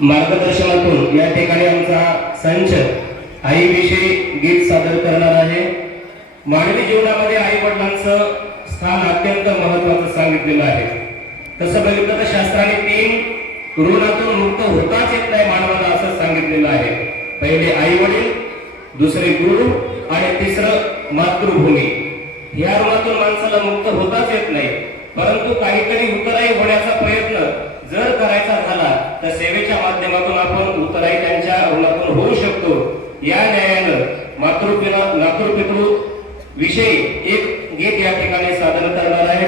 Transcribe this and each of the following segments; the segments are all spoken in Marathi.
मार्गदर्शनातून या ठिकाणी आमचा संच आईविषयी गीत सादर करणार आहे। मानवी जीवनामध्ये आई वडिलांचं स्थान अत्यंत महत्त्वाचं सांगितलेलं आहे। तसं बघितलं तर शास्त्राने 3 ऋणातून मुक्त होताच येत नाही मानवाला असं सांगितलेलं आहे। पहिले आई वडील, दुसरे गुरु आणि तिसरं मातृभूमी। या ऋणातून माणसाला मुक्त होताच येत नाही, परंतु काहीतरी उतराई होण्याचा प्रयत्न जर करायचा झाला तर सेवेच्या माध्यमातून आपण उतराई त्यांच्या ऋणातून होऊ शकतो। या न्यायानं मातृपितृ विषयी एक गीत या ठिकाणी सादर करणार आहे।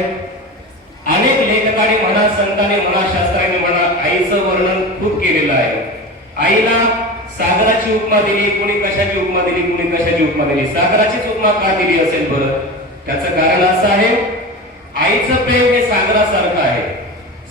अनेक लेखकांनी म्हणा, संतांनी म्हणा, शास्त्रांनी म्हणा, आईचं वर्णन खूप केलेलं आहे। आईला सागराची उपमा दिली, कोणी कशाची उपमा दिली, कोणी कशाची उपमा दिली। सागराचीच उपमा का दिली असेल बरं? त्याचं कारण असं आहे, आईचं प्रेम हे सागरासारखं आहे।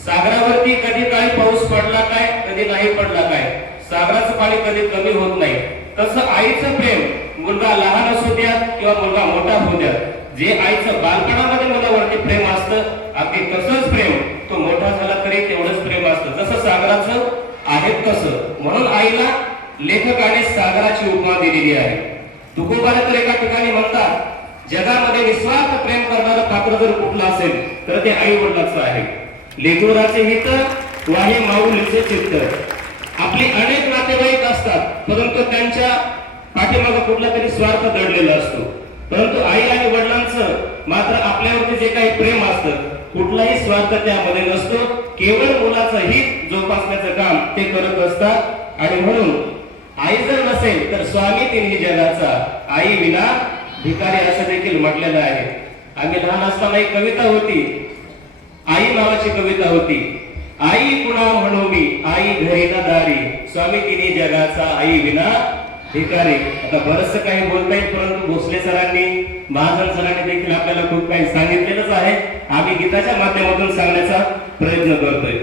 सागरावरती कधी काही पाऊस पडला काय, कधी नाही पडला काय, सागराचं पाणी कधी कमी होत नाही। तसं आईचं प्रेम, मुलगा लहान असू द्या किंवा मुलगा मोठा होऊ द्या, जे आईचं बालपणामध्ये मुलावरती प्रेम असतं, अगदी तसंच प्रेम तो मोठा झाला तरी तेवढंच प्रेम असतं, जसं सागराचं आहे तसं। म्हणून आईला लेखकाने सागराची उपमा दिलेली आहे। तुकोबाने तर एका ठिकाणी म्हणतात, जगामध्ये निस्वार्थ प्रेम करणारं पात्र जर कुठलं असेल तर ते आई वडिलांचं आहे। लेकराचे हित वाहे माऊलीचे चित्त। आपली अनेक नातेवाईक असतात, परंतु त्यांच्या पाठीमागे कुठला तरी स्वार्थ दडलेला असतो, परंतु आई आणि वडिलांचं मात्र आपल्यावरती जे काही प्रेम असतं, कुठलाही स्वार्थ त्यामध्ये नसतो, केवळ मुलाचं हित जोपासण्याचं काम ते करत असतात। आणि म्हणून आई जर नसेल तर स्वामी तिन्ही जगाचा, आई विना भिकारी असं देखील म्हटलेलं आहे। आम्ही लहान असताना एक कविता होती, आई नावाची कविता होती। आई कुणा म्हणू मी, आई घरी ना दारी, स्वामी तिन्ही जगाचा, आई विना भिकारी। आता बरंचसं काही बोलता येईल, परंतु भोसले सरांनी, महाजन सरांनी देखील आपल्याला खूप काही सांगितलेलंच आहे। आम्ही गीताच्या माध्यमातून सांगण्याचा प्रयत्न करतोय।